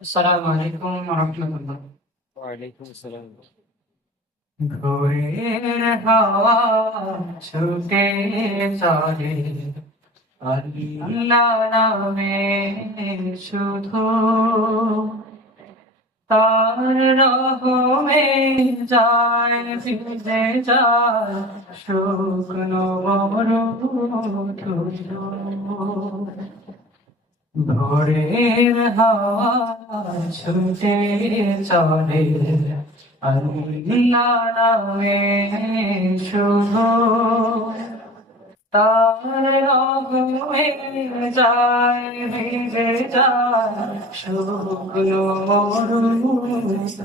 আসসালামু আলাইকুম ওয়া রাহমাতুল্লাহ। ওয়ালাইকুম আসসালাম। ভোরের হাওয়া ছুটে চলে আল্লাহ নামে শুধু, তার রহমে যায় ভিজে যায় শুকনো মরুভূমি। ভোরের হাওয়া ছুটে চলে আল্লাহ নামে শুধু, তার রহমে যায় ভিজে যায় শুকনো মরুভূমি।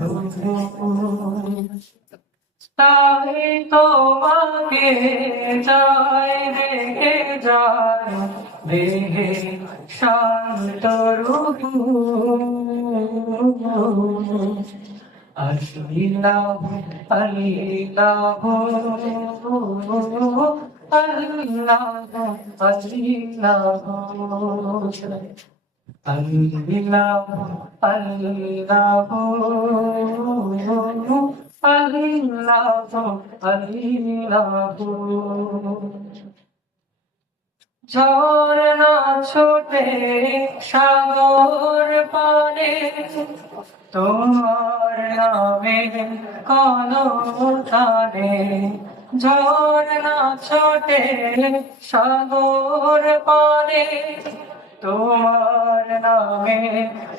তাই তোমাকে যায় দেখে যায় দেহে শান্ত রূপু। আল্লাহ আল্লাহ আল্লাহ আল্লাহ আল্লাহ আল্লাহ আল্লাহ। ঝর্ণা ছোটে সাগর পানে তোমার নামে কলতানে। ঝর্ণা ছোটে সাগর পানে তোমার নামে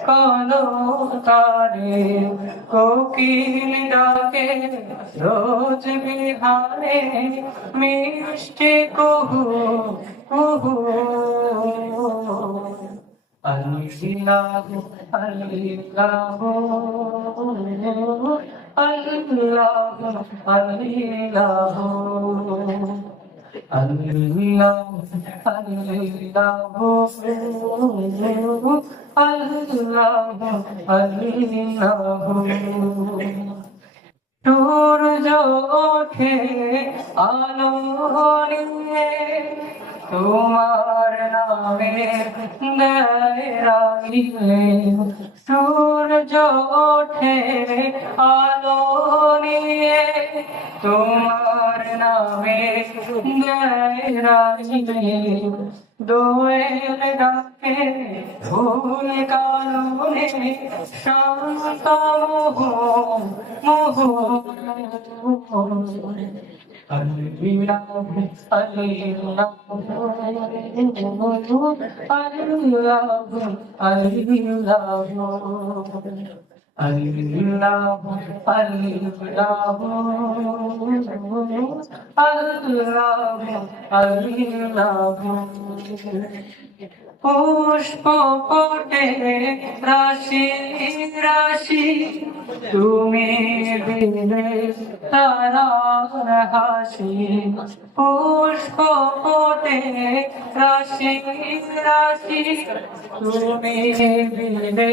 কলতানে। কোকিল ডাকে রোজ বিহানে মিষ্টি কুহু কুহু। আল্লাহ আল্লাহ আল্লাহ আল্লাহ আল্লাহ আল্লাহ আল্লাহ। সূর্য ওঠে আলো নিয়ে তোমার নামে দেয় রাঙিয়ে। সূর্য ওঠে আলো নিয়ে তোমার নামে দেয় রাঙিয়ে। দোয়েল ডাকে ফুল কাননে শান্ত মোহ মোহ। আল্লাহ আল্লাহ পুষ্প ফোটে রাশি রাশি তুমি দিলে তারার হাসি। পুষ্প ফোটে রাশি রাশি তুমি দিলে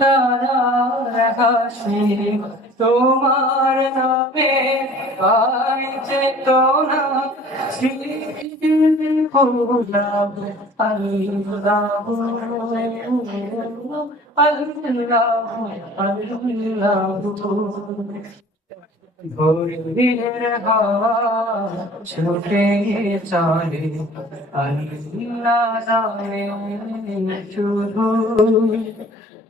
তারার হাসি। তোমার নামে গাইছে তোনা আল্লাহ আল্লাহ আল্লাহ। ভোরের হাওয়া ছুটে চলে আল্লাহ নামে শুধু,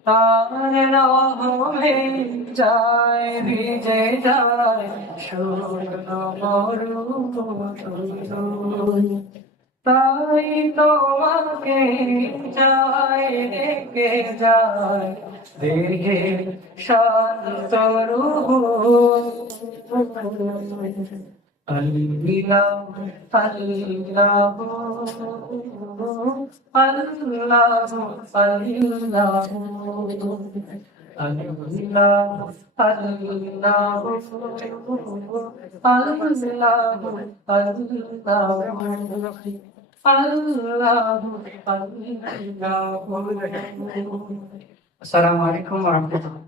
তার রহমে যায় ভিজে যায় শুকনো মরুভূমি। তাই তোমাকে যায় ডেকে যায় দেহে শান্ত রূপু। আল্লাহ আল্লাহ আল্লাহ আল্লাহ আল্লাহ আসসালামু আলাইকুম ওয়া রাহমাতুল্লাহ।